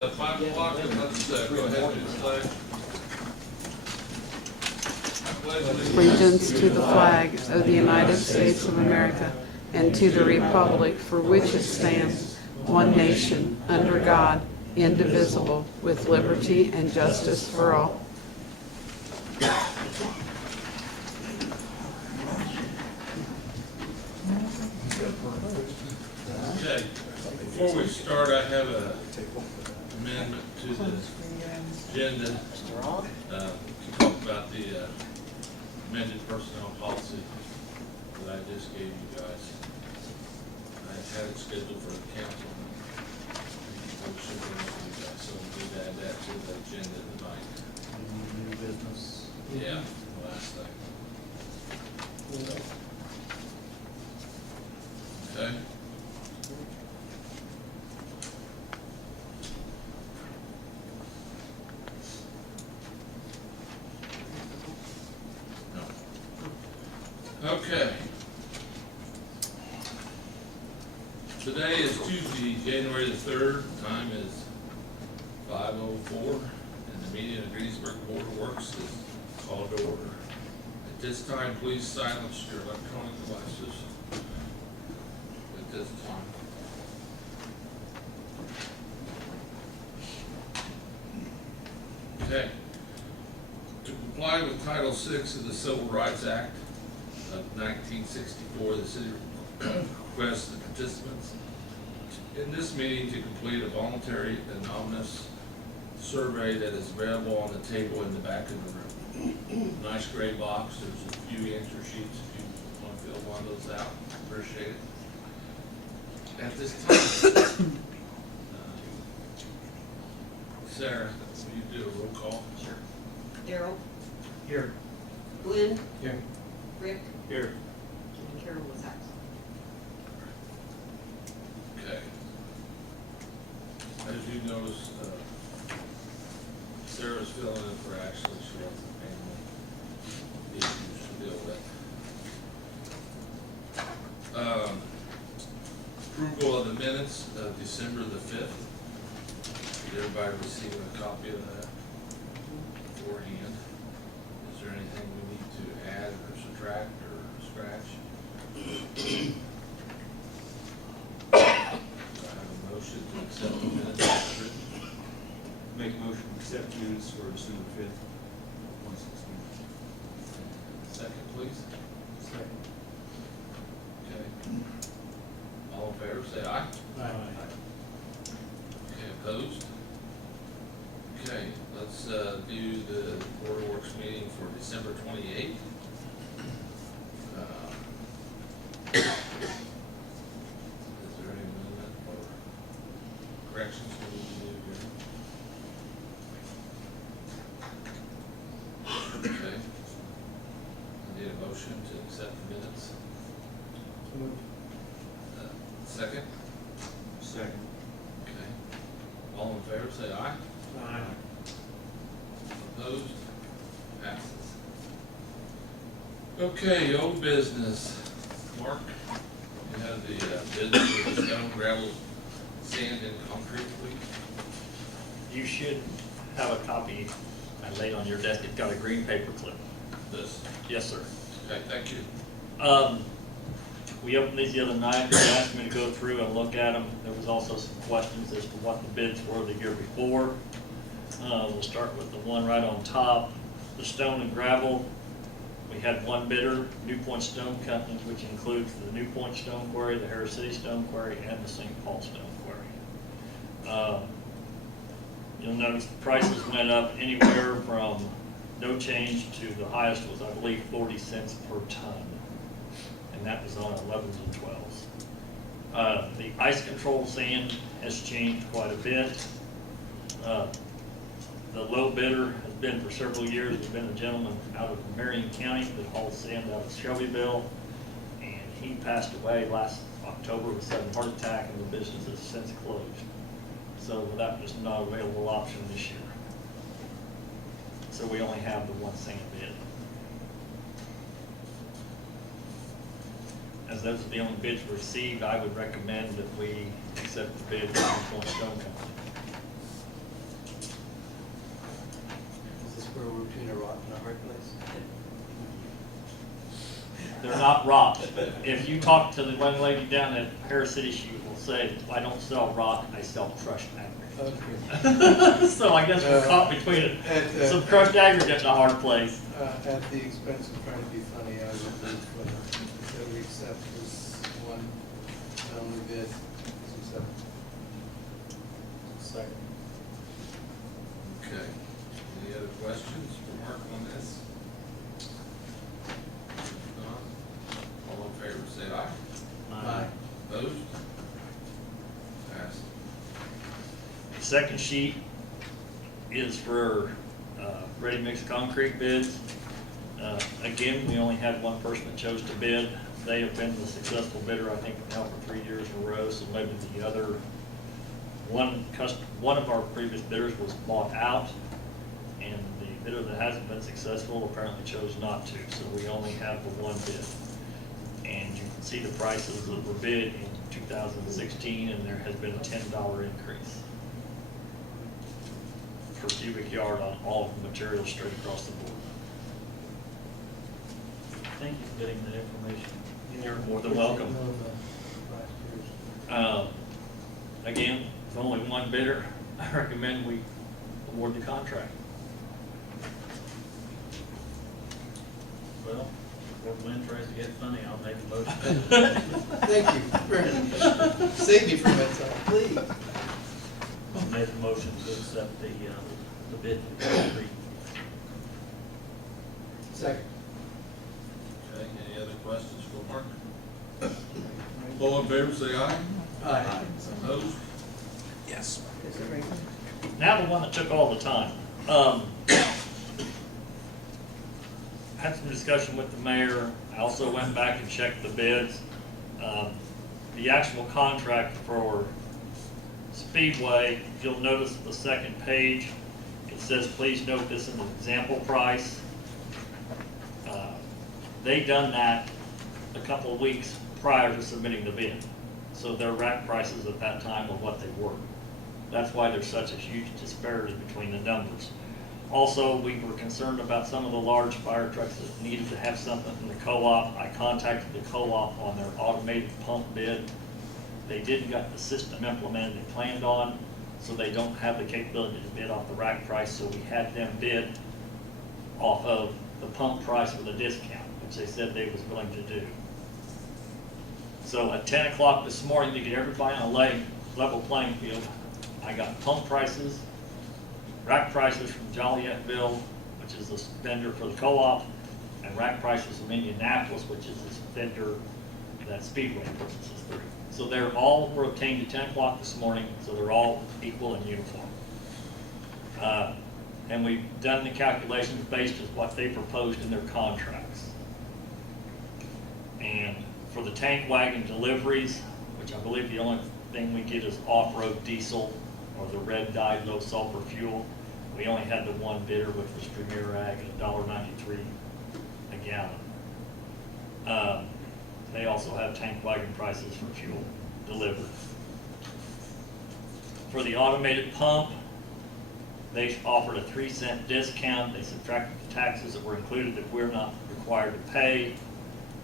At 5 o'clock, and let's go ahead and do the pledge. Allegiance to the flag of the United States of America and to the republic for which it stands, one nation, under God, indivisible, with liberty and justice for all. Okay, before we start, I have an amendment to the agenda to talk about the amended personnel policy that I just gave you guys. I had it scheduled for the council. So we need to add that to the agenda tonight. New business. Yeah, last thing. Okay. Okay. Today is Tuesday, January the 3rd. Time is 5:04, and the meeting of the Greensburg Board of Works is called to order. At this time, please silence your electronic devices. At this time. Okay. To comply with Title VI of the Civil Rights Act of 1964, the city requests the participants in this meeting to complete a voluntary anonymous survey that is available on the table in the back of the room. Nice gray box. There's a few answer sheets if you want to fill one of those out. Appreciate it. At this time, Sarah, will you do a roll call? Sure. Daryl, Here. Glenn, Here. Rick, Here. and Carol was absent. Okay. As you notice, Sarah's filling in for Ashley. She has some family issues to deal with. Approval of the minutes of December the 5th. Did everybody receive a copy of that beforehand? Is there anything we need to add or subtract or scratch? I have a motion to accept the minutes as written. Make a motion to accept minutes for December 5th, 116. Second, please. Second. Okay. All in favor, say aye. Aye. Okay, opposed? Okay, let's do the Board of Works meeting for December 28th. Is there any amendment or corrections we need to do here? Okay. I need a motion to accept the minutes. Second? Second. Okay. All in favor, say aye. Aye. Opposed? Passes. Okay, old business. Mark, you have the business with the stone, gravel, sand, and concrete, please. You should have a copy I laid on your desk. It's got a green paper clip. This. Yes, sir. Okay, thank you. We opened these the other night. They asked me to go through and look at them. There was also some questions as to what the bids were the year before. We'll start with the one right on top, the stone and gravel. We had one bidder, New Point Stone Company, which includes the New Point Stone Quarry, the Harris City Stone Quarry, and the St. Paul Stone Quarry. You'll notice the prices went up anywhere from no change to the highest was, I believe, 40 cents per ton. And that was on 11s and 12s. The ice control sand has changed quite a bit. The low bidder has been for several years. There's been a gentleman out of Marion County that hauls sand out of Shelbyville, and he passed away last October with a sudden heart attack, and the business has since closed. So that was not an available option this year. So we only have the one sand bid. As those are the only bids received, I would recommend that we accept the bid from New Point Stone Company. between a rock and a hard place. They're not rocks. If you talk to the one lady down at Harris City, she will say, I don't sell rock, I sell crushed aggregate. Okay. So I guess we're caught between some crushed aggregate and a hard place. At the expense of trying to be funny, I would move that we accept this one and only bid. Second. Okay. Any other questions for Mark on this? If not, all in favor, say aye. Aye. Opposed? Passed. The second sheet is for ready-mix concrete bids. Again, we only had one person that chose to bid. They have been the successful bidder, I think, now for 3 years in a row, so maybe the other one of our previous bidders was bought out, and the bidder that hasn't been successful apparently chose not to, so we only have the one bid. And you can see the prices that were bid in 2016, and there has been a $10 increase per cubic yard on all of the materials straight across the board. Thank you for getting that information. You're more than welcome. Again, with only one bidder, I recommend we award the contract. Well, before Glenn tries to get funny, I'll make a motion. Thank you. Save me from that time, please. I'll make a motion to accept the bid for concrete. Second. Okay, any other questions for Mark? All in favor, say aye. Aye. Opposed? Yes. Now the one that took all the time. Had some discussion with the mayor. I also went back and checked the bids. The actual contract for Speedway, you'll notice the second page, it says, please note this is an example price. They done that a couple of weeks prior to submitting the bid. So their rack prices at that time were what they were. That's why there's such a huge disparity between the numbers. Also, we were concerned about some of the large fire trucks that needed to have something from the co-op. I contacted the co-op on their automated pump bid. They didn't get the system implemented they planned on, so they don't have the capability to bid off the rack price, so we had them bid off of the pump price with a discount, which they said they was willing to do. So at 10 o'clock this morning, to get everybody on a level playing field, I got pump prices, rack prices from Jolietteville, which is this vendor for the co-op, and rack prices from Indianapolis, which is this vendor that Speedway purchases through. So they're all were obtained at 10 o'clock this morning, so they're all equal and uniform. And we've done the calculations based on what they proposed in their contracts. And for the tank wagon deliveries, which I believe the only thing we get is off-road diesel or the red dyed low sulfur fuel, we only had the one bidder, which was Premier Ag at $1.93 a gallon. They also have tank wagon prices for fuel delivered. For the automated pump, they offered a 3-cent discount. They subtracted the taxes that were included that we're not required to pay.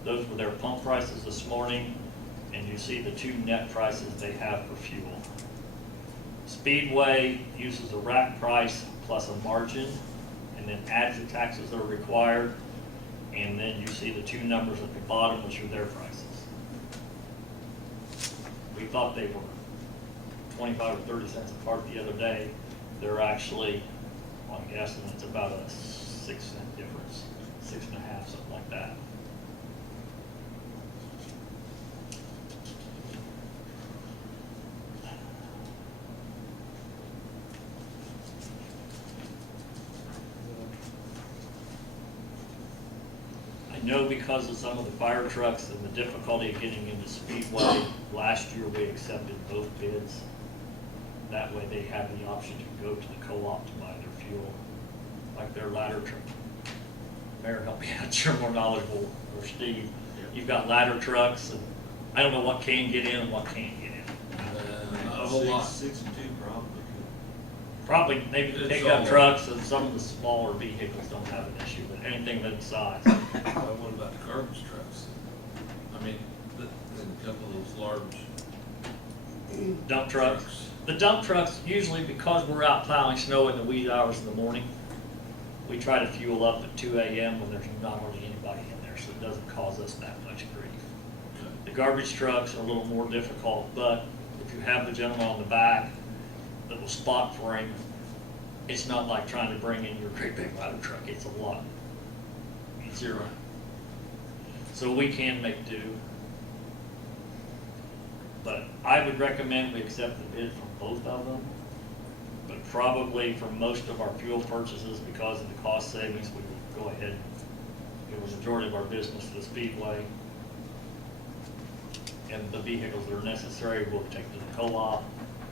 Those were their pump prices this morning, and you see the two net prices they have for fuel. Speedway uses a rack price plus a margin, and then adds the taxes that are required, and then you see the two numbers at the bottom, which are their prices. We thought they were 25 or 30 cents apart the other day. They're actually, I'm guessing it's about a 6-cent difference, 6.5, something like that. I know because of some of the fire trucks and the difficulty of getting into Speedway, last year we accepted both bids. That way they have the option to go to the co-op to buy their fuel, like their ladder truck. Mayor, help me out, you're more knowledgeable, or Steve. You've got ladder trucks, and I don't know what can get in and what can't get in. Not a whole lot. 6 and 2 probably Probably maybe It's pickup all- trucks and some of the smaller vehicles don't have an issue, but anything mid-size. What about the garbage trucks? I mean, a couple of those large Dump trucks. The dump trucks, usually because we're out plowing snow in the wee hours in the morning, we try to fuel up at 2 AM when there's not hardly anybody in there, so it doesn't cause us that much grief. The garbage trucks are a little more difficult, but if you have the gentleman on the back that will spot frame, it's not like trying to bring in your great big ladder truck. It's a lot easier. So we can make do. But I would recommend we accept the bid from both of them. But probably for most of our fuel purchases, because of the cost savings, we would go ahead and give a majority of our business to the Speedway. And the vehicles that are necessary, we'll take to the co-op,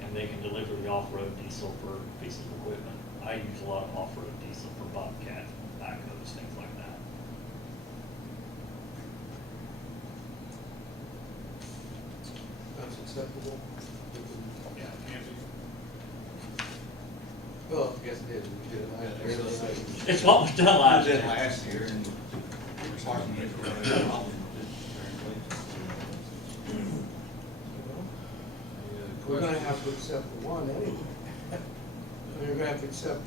and they can deliver the off-road diesel for pieces of equipment. I use a lot of off-road diesel for Bobcat, backhoes, things like that. That's acceptable? Yeah, Well, I guess it is, we did it last year. It's what was done last did year. last year, and we're talking about We're gonna have to accept the one anyway. We're gonna have to accept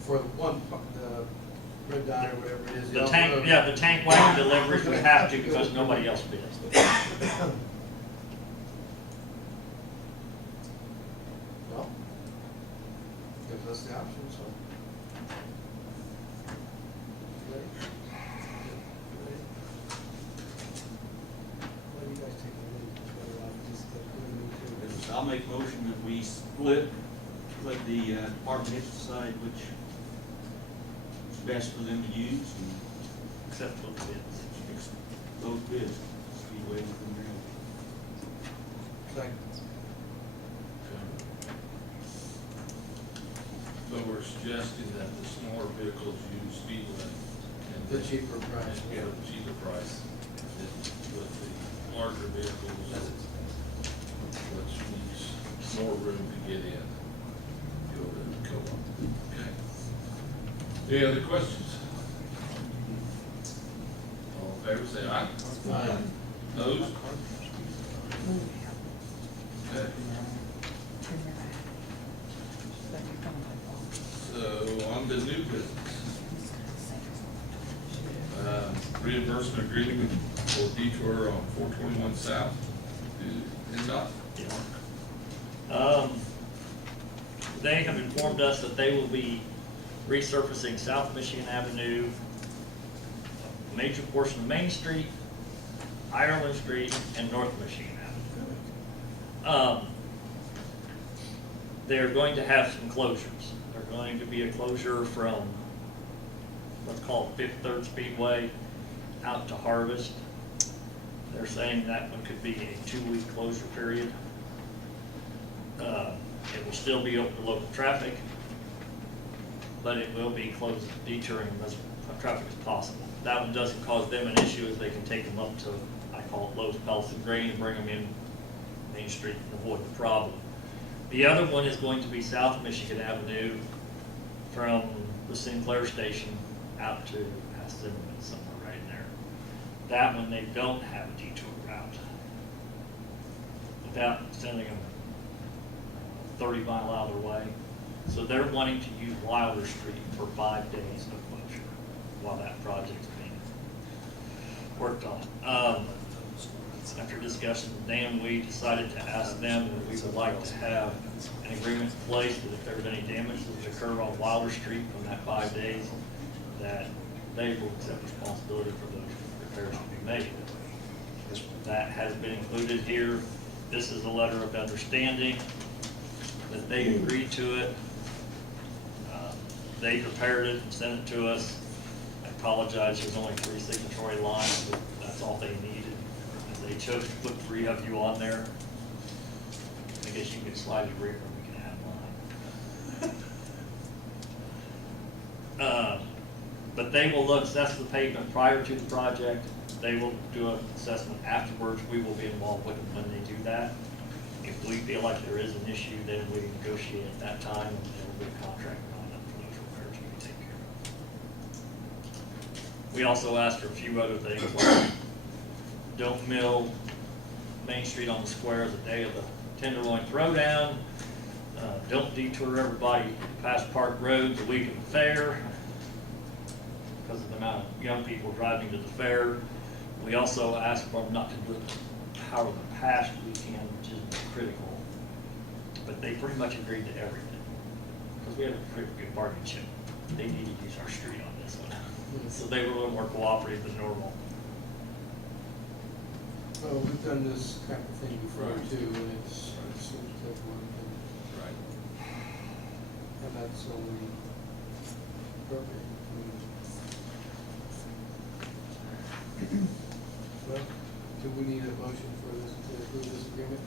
for the one, the red dot or whatever it is. The tank, yeah, the tank wagon deliveries, we have to because nobody else bids. Well, gives us the option, so. Ready? Ready? What do you guys take a look at? I'll make a motion that we split, let the department heads decide which is best for them to use, and Except for the bids. fix those bids. Speedway from there. Second. So we're suggesting that the smaller vehicles use Speedway. And The cheaper price. Yeah, the cheaper price. And with the larger vehicles, which needs more room to get in, go to the co-op. Okay. Any other questions? All in favor, say aye. Aye. Opposed? Okay. So on to new business. Reimbursement agreement for detour on 421 South to NDOT. They have informed us that they will be resurfacing South Michigan Avenue, a major portion of Main Street, Ireland Street, and North Michigan Avenue. They're going to have some closures. They're going to be a closure from what's called Fifth Third Speedway out to Harvest. They're saying that one could be a 2-week closure period. It will still be open to local traffic, but it will be closed, detouring as much traffic as possible. That one doesn't cause them an issue, as they can take them up to, I call it Lowe's Palace and Grain, and bring them in Main Street and avoid the problem. The other one is going to be South Michigan Avenue from the Sinclair station out to past Zimmerman, somewhere right in there. That one, they don't have a detour route. Without sending them 30 mile out of their way. So they're wanting to use Wilder Street for 5 days of closure while that project's being worked on. After discussion with Dan, we decided to ask them that we would like to have an agreement in place that if there was any damage that would occur on Wilder Street from that 5 days, that they will accept responsibility for those repairs to be made. That has been included here. This is a letter of understanding that they agreed to it. They prepared it and sent it to us. I apologize, there's only 3 signatory lines, but that's all they needed. And they chose to put 3 of you on there. I guess you could slide your rear, we can have mine. But they will assess the pavement prior to the project. They will do an assessment afterwards. We will be involved with them when they do that. If we feel like there is an issue, then we negotiate at that time, and there will be a contract drawn up for those repairs we can take care of. We also asked for a few other things, like don't mill Main Street on the square the day of the Tenderloin Throwdown. Don't detour everybody past Park Road the week of the fair, because of the amount of young people driving to the fair. We also asked for them not to do it however the past weekend, which is critical. But they pretty much agreed to everything, because we have a pretty good bargaining chip. They need to use our street on this one. So they were a little more cooperative than normal. Well, we've done this kind of thing before Right. too, and it seems like one thing, Right. and that's only appropriate. Well, do we need a motion for this, to approve this agreement?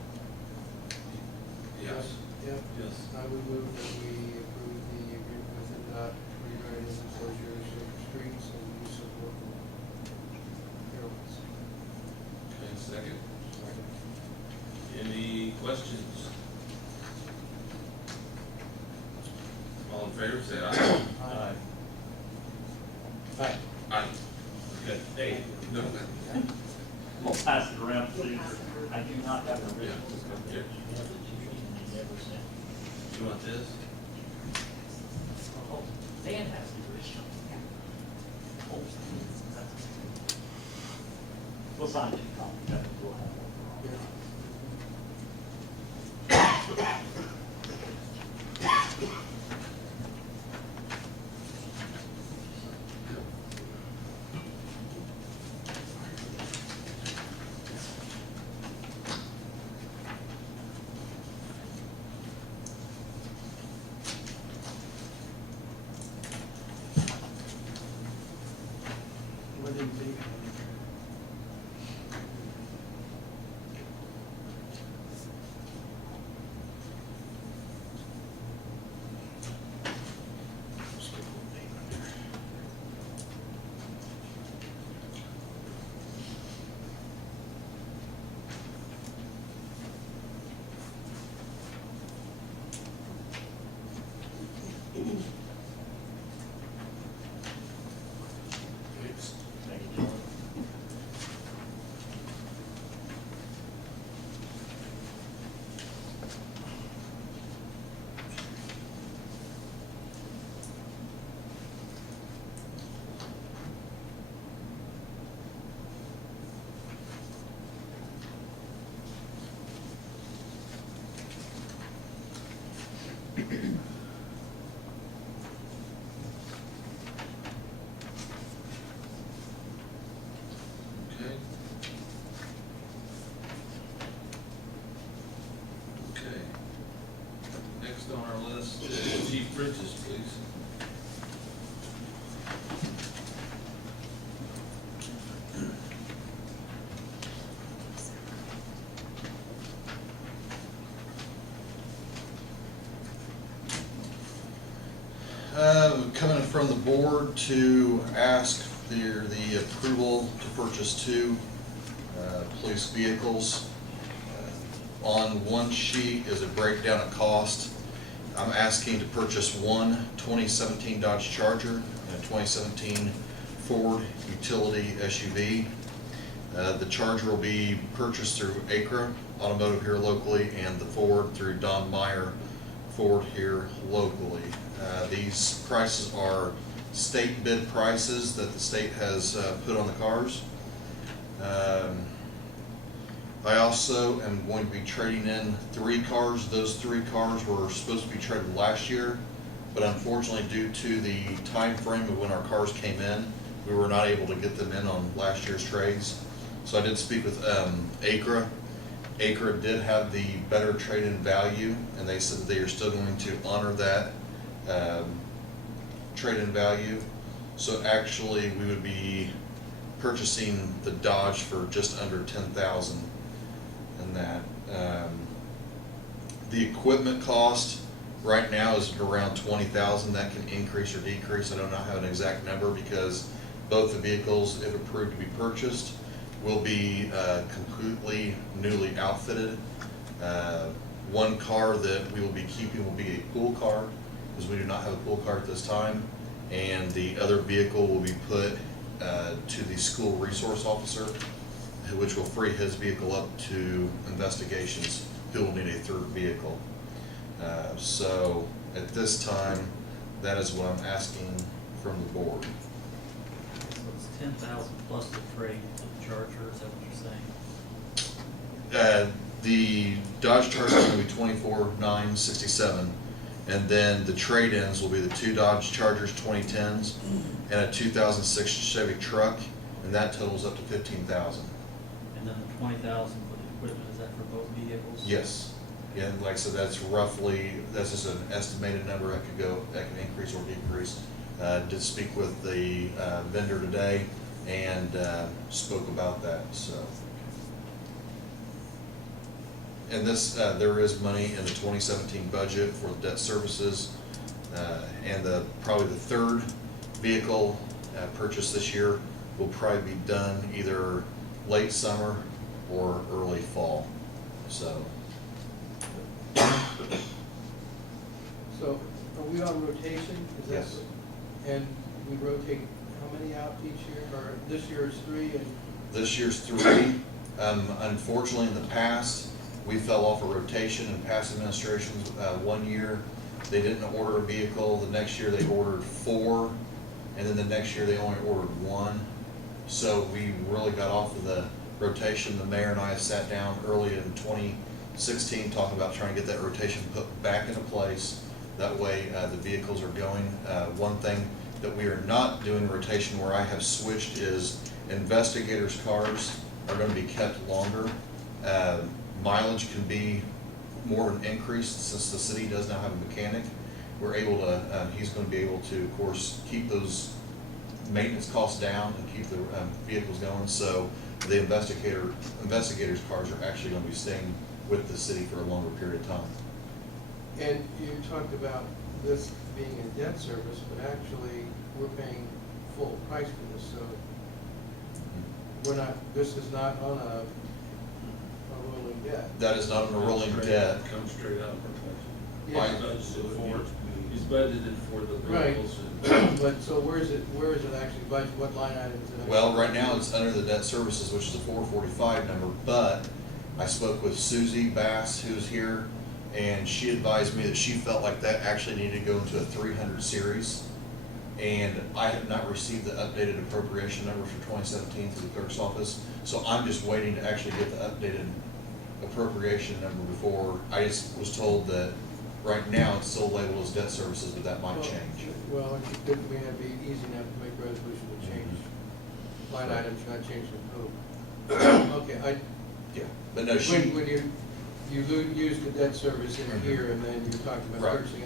Yes. Yeah, Yes. I would move that we approve the agreement with NDOT regarding the closures of streets and use of local airways. Okay, second. Any questions? All in favor, say aye. Aye. Aye. Aye. Okay. Hey. No. I'll pass it around to you. I do not have an original. Yeah. You want this? Oh, Dan has the original. Oh, we'll sign it, we'll have one. Yeah. What did they? Thank you, gentlemen. Okay. Okay. Next on our list is Chief Bridges, please. Coming from the board to ask for the approval to purchase two police vehicles. On one sheet is a breakdown of cost. I'm asking to purchase one 2017 Dodge Charger and a 2017 Ford utility SUV. The Charger will be purchased through Acra Automotive here locally, and the Ford through Don Meyer Ford here locally. These prices are state bid prices that the state has put on the cars. I also am going to be trading in 3 cars. Those 3 cars were supposed to be traded last year, but unfortunately due to the time frame of when our cars came in, we were not able to get them in on last year's trades. So I did speak with Acra. Acra did have the better trade-in value, and they said that they are still going to honor that trade-in value. So actually, we would be purchasing the Dodge for just under $10,000 in that. The equipment cost right now is around $20,000. That can increase or decrease. I do not have an exact number because both the vehicles, if approved to be purchased, will be completely newly outfitted. One car that we will be keeping will be a pool car, because we do not have a pool car at this time. And the other vehicle will be put to the school resource officer, which will free his vehicle up to investigations, who will need a third vehicle. So at this time, that is what I'm asking from the board. So it's 10,000 plus the freight, the Charger, is that what you're saying? The Dodge Charger is gonna be 24,967, and then the trade-ins will be the two Dodge Chargers 2010s and a 2006 Chevy truck, and that totals up to 15,000. And then the 20,000 for the equipment, is that for both vehicles? Yes, yeah, like I said, that's just an estimated number. That can increase or decrease. Did speak with the vendor today and spoke about that, so. And this, there is money in the 2017 budget for debt services, and probably the third vehicle purchase this year will probably be done either late summer or early fall, so. So, are we on rotation? Is that Yes. what- And we rotate how many out each year, or this year is 3 and? This year's 3. Unfortunately, in the past, we fell off a rotation in past administrations. 1 year, they didn't order a vehicle. The next year, they ordered 4, and then the next year, they only ordered 1. So we really got off of the rotation. The mayor and I sat down early in 2016, talking about trying to get that rotation put back into place. That way, the vehicles are going. One thing that we are not doing rotation where I have switched is investigators' cars are gonna be kept longer. Mileage can be more of an increase since the city does now have a mechanic. We're able to, he's gonna be able to, of course, keep those maintenance costs down and keep the vehicles going. So the investigators' cars are actually gonna be staying with the city for a longer period of time. And you talked about this being a debt service, but actually, we're paying full price for this, so we're not, this is not on a rolling debt. That is not a rolling debt. Comes straight out of Yeah. our budget. He's budgeted for the Right. vehicles and. But, so where is it actually budgeted, what line item is it? actually Well, right now, budgeted? it's under the debt services, which is a 445 number, but I spoke with Susie Bass, who's here, and she advised me that she felt like that actually needed to go into a 300 series. And I have not received the updated appropriation number for 2017 through the clerk's office, so I'm just waiting to actually get the updated appropriation number before. I just was told that right now it's still labeled as debt services, but that might change. Well, it could be, it'd be easy enough to make a resolution to change line items, not change the code. Okay, Yeah, but no, she. when you use the debt service in here, and then you're talking about Right. purchasing,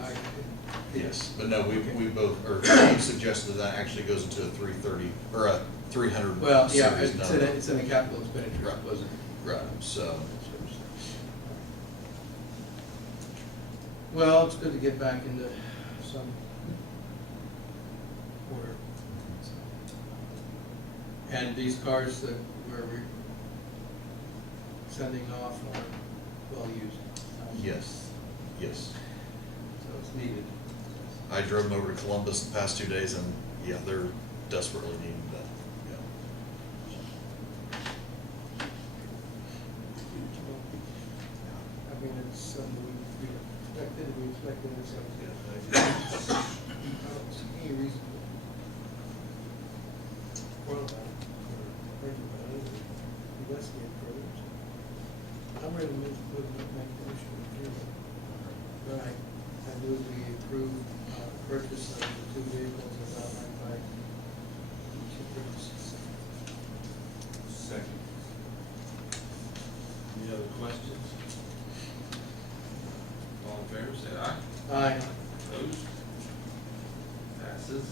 Yes, but no, we both, or he suggested that actually goes into a 330, or a 300 well, yeah, series it's number. in the capital expenditures, Right. wasn't it? Right, so, Well, it's good to get back into some order. And these cars that we're sending off are well used. yes, yes. So it's needed. I drove them over to Columbus the past 2 days, and yeah, they're desperately needing that, I mean, it's something we expected it, so. I don't see any reason to quarrel about it, or argue about it, or investigate further. So I'm ready to make the motion to approve it. Right, I move we approve purchase of the 2 vehicles as outlined by chief purchases. Second. Any other questions? All in favor, say aye. Aye. Opposed? Passes.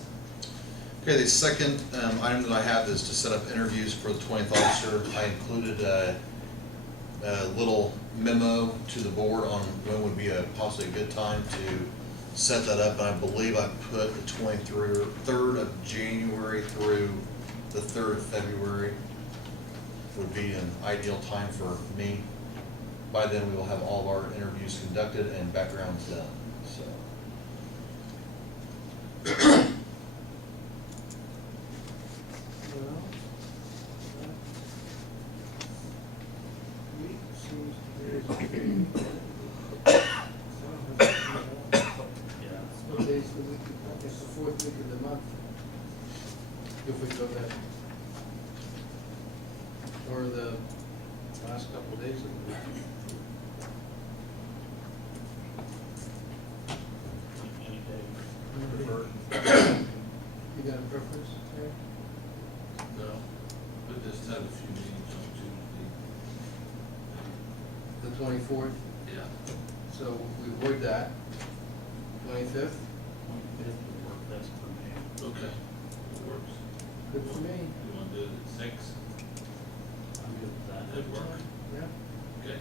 Okay, the second item that I have is to set up interviews for the 20th officer. I included a little memo to the board on when would be possibly a good time to set that up. And I believe I put the 23rd of January through the 3rd of February would be an ideal time for me. by then we will have all of our interviews conducted and backgrounds done, so. Well, that week seems to be. Yeah. What day's the week? It's the fourth week of the month. If we go that. Or the last couple of days of the week. Any day preferred. You got a preference, Terry? No, but just had a few meetings on Tuesday. The 24th, Yeah. so we avoid that. 25th, 25th would work best for me. Okay, it works. good for me. You wanna do it at 6? I'm good with that. That work? Yeah. Okay.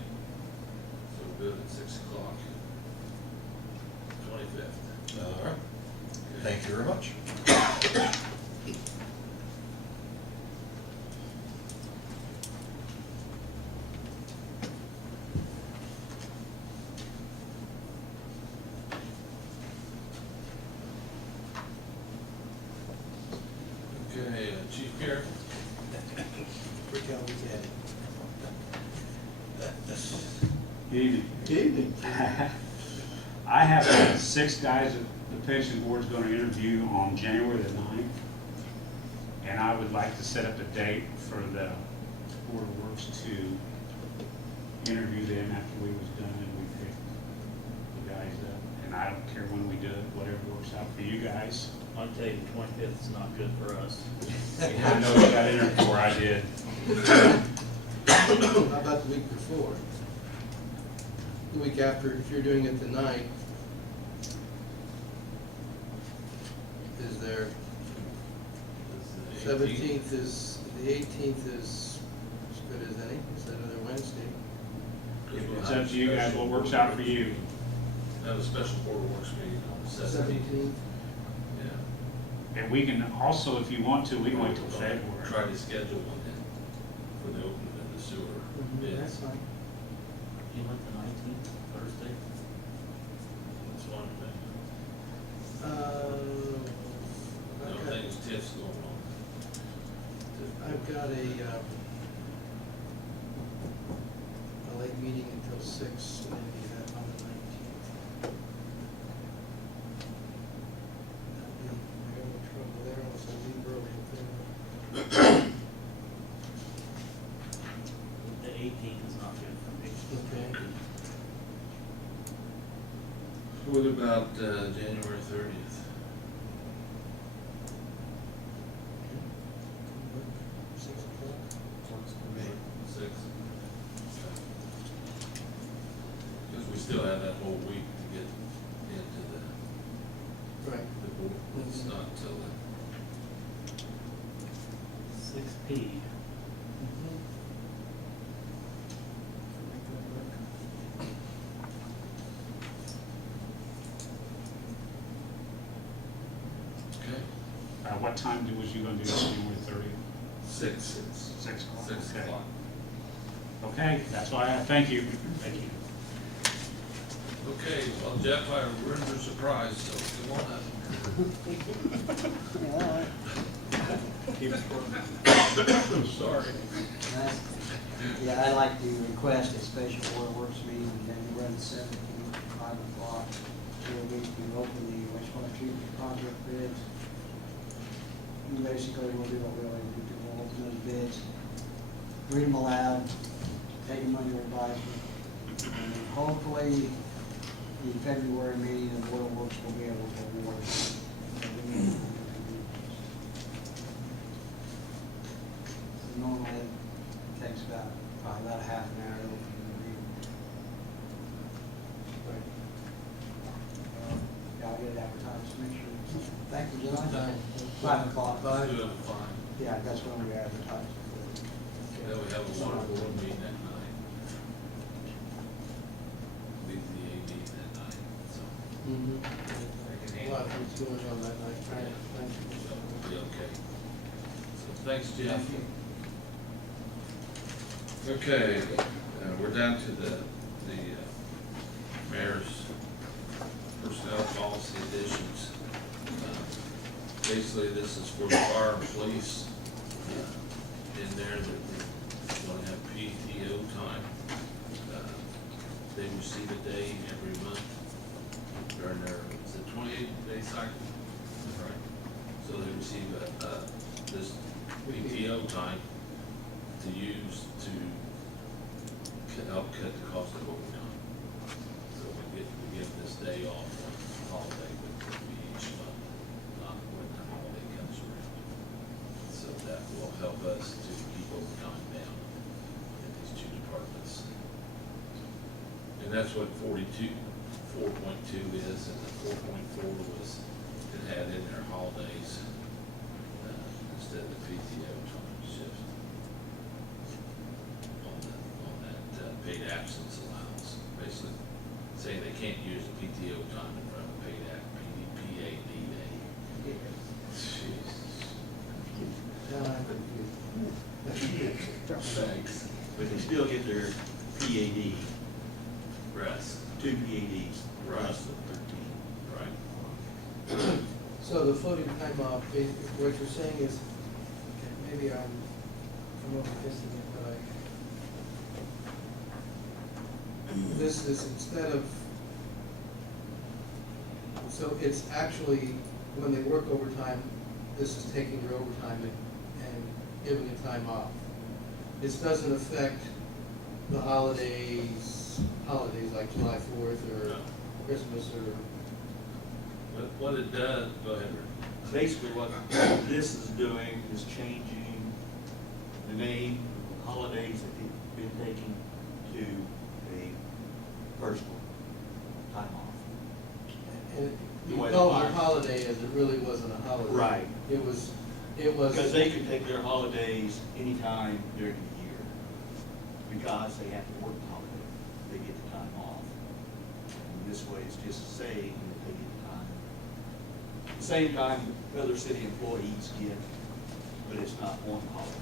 So we'll do it at 6 o'clock. 25th. All right, thank you very much. Okay, Chief Pierre? Freak out weekend. Good evening. Good evening. I have 6 guys that the pension board's going to interview on January the 9th. And I would like to set up a date for the Board of Works to interview them after we was done and we picked the guys up. And I don't care when we do it, whatever works out for you guys. I'll tell you, the 25th is not good for us. I know you got interviewed before I did. How about the week before? The week after, if you're doing it the 9th, is there, 17th is, the 18th is as good as any, it's another Wednesday. It's up to you guys, what works out for you. Have a special board of works meeting on the 17th. 17th, Yeah. And we can also, if you want to, we can wait till February. Try to schedule one then for the opening of the sewer that's bids. fine. You like the 19th, Thursday? That's one thing. No I've got- things, tiffs going on. I've got a late meeting until 6, maybe that on the 19th. That'd be, I got no trouble there unless I leave early. The 18th is not good for me. Okay. What about January 30th? 6 o'clock. Works for me. 6? Because we still have that whole week to get into Right. the board. It's not till then. 6 p. Okay. What time was you going to do January 30th? 6. 6 o'clock. 6 Okay. o'clock. Okay, that's why I, thank you. Thank you. Okay, well, Jeff, we're under surprise, so come on up. Sorry. Yeah, I'd like to request a special board of works meeting on January the 17th, 5 o'clock, where we can open the wastewater treatment project bids. And basically, we'll do what we always do, we'll open those bids, read them aloud, take them under advisement, and then hopefully, the February meeting, the board of works will be able to award. Normally, it takes probably about a half an hour to open the meeting. Yeah, I'll get it advertised, make sure. Thank you, John. 5 o'clock. Let's do it at 5. Yeah, that's when we advertise. Then we have a water board meeting that night. With the AD that night, so Mm-hmm. A lot of things going on that night. Thank you. we'll be okay. So thanks, Jeff. Okay, we're down to the the mayor's personnel policy additions. Basically, this is for the fire and police in there that they want to have PTO time. They receive a day every month during their, is it 28-day cycle? Right. So they receive this PTO time to use to help cut the cost of overtime. So we get this day off on holiday, but we each month, not when the holiday comes around. So that will help us to keep overtime down in these two departments. And that's what 4.2 is, and the 4.4 was, it had in their holidays instead of the PTO time shift on that paid absence allowance. Basically saying they can't use the PTO time in front of paid PAD day. Thanks. But they still get their PAD, Rest. 2 PADs, Right. plus the 13. Right. So the floating time off, what you're saying is, maybe I'm overthinking it, but this is instead of, so it's actually, when they work overtime, this is taking their overtime and giving it time off. This doesn't affect the holidays like July 4th or No. Christmas or. But what it does, go ahead, Rick. Basically, what this is doing is changing the name of holidays that have been taken to a personal time off. And The you way called the it a fire- holiday as it really wasn't a holiday. Right. It was. Because they can take their holidays anytime during the year. Because they have to work the holiday, they get the time off. And this way, it's just saying that they get the time. The same time other city employees get, but it's not one holiday.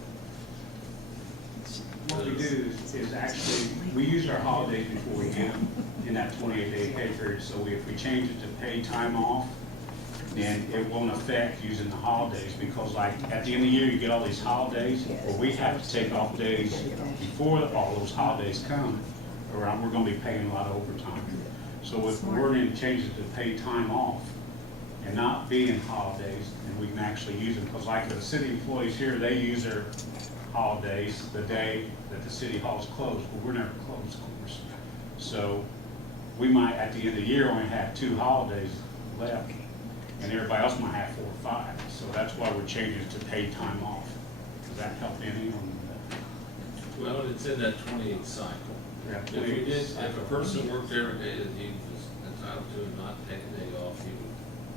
What we do is actually, we use our holidays before we get them in that 28-day pay period. So if we change it to paid time off, then it won't affect using the holidays, because like at the end of the year, you get all these holidays, or we have to take off days before all those holidays come, or we're gonna be paying a lot of overtime. So if we're gonna change it to paid time off and not being holidays, and we can actually use them, because like the city employees here, they use their holidays the day that the city hall's closed, but we're never closed, of course. So we might, at the end of the year, only have 2 holidays left, and everybody else might have 4 or 5. So that's why we're changing it to paid time off. Does that help any? Well, it's in that 28 cycle. Yeah, If you did, if a person worked every day that he was entitled to and not take a day off,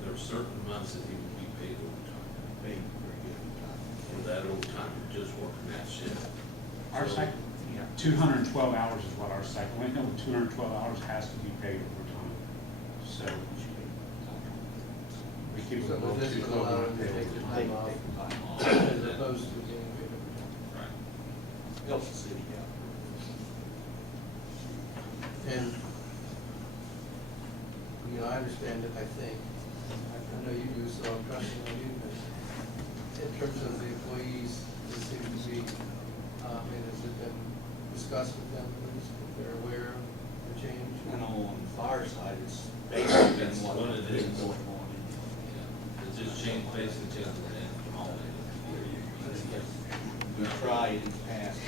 there are certain months that he would be paid overtime. Paid very good time. For that overtime, for just working that shift. Our cycle, 212 hours is what our cycle, we know 212 hours has to be paid overtime. So we keep it So below this would 212 allow and them to pay take the overtime. time off Time off. as opposed to being paid overtime. Right. Helps the city out. And, you know, I understand it, I think. I know you do, so I'm trusting on you, but in terms of the employees, this seems to be, has it been discussed with them, at least, if they're aware of the change? And on the fire side, it's basically That's been what it has been is. going on. Yeah. It just changed, basically changed the name from holiday. We tried in the past,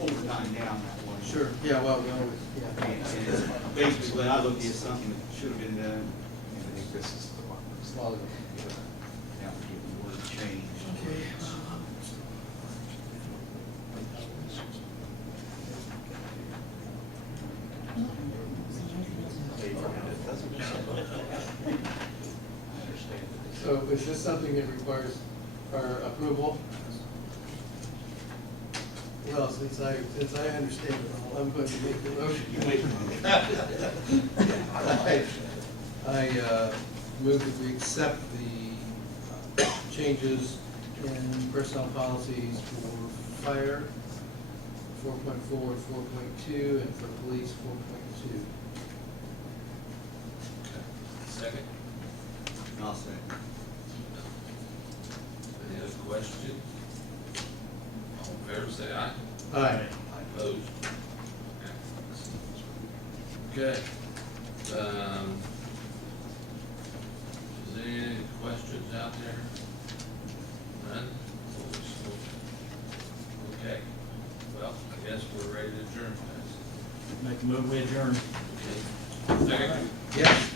overtime down that one. Sure, yeah, well, we always, And yeah. it's basically, I looked at something that should have been done, and I think this is the one. Swallow it. Now, to get the word changed. Okay. So is this something that requires our approval? Well, since I understand it all, I'm going to make the motion. You wait a minute. I move that we accept the changes in personnel policies for fire, 4.4 and 4.2, and for police, 4.2. Okay. Second, I'll say. any other question? All in favor, say aye. Aye. Opposed? Okay. Is there any questions out there? None? Okay. Well, I guess we're ready to adjourn, guys. Make a move, we adjourn. Okay. Second? Yes.